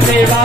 देवा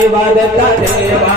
देवा दत्ता देवा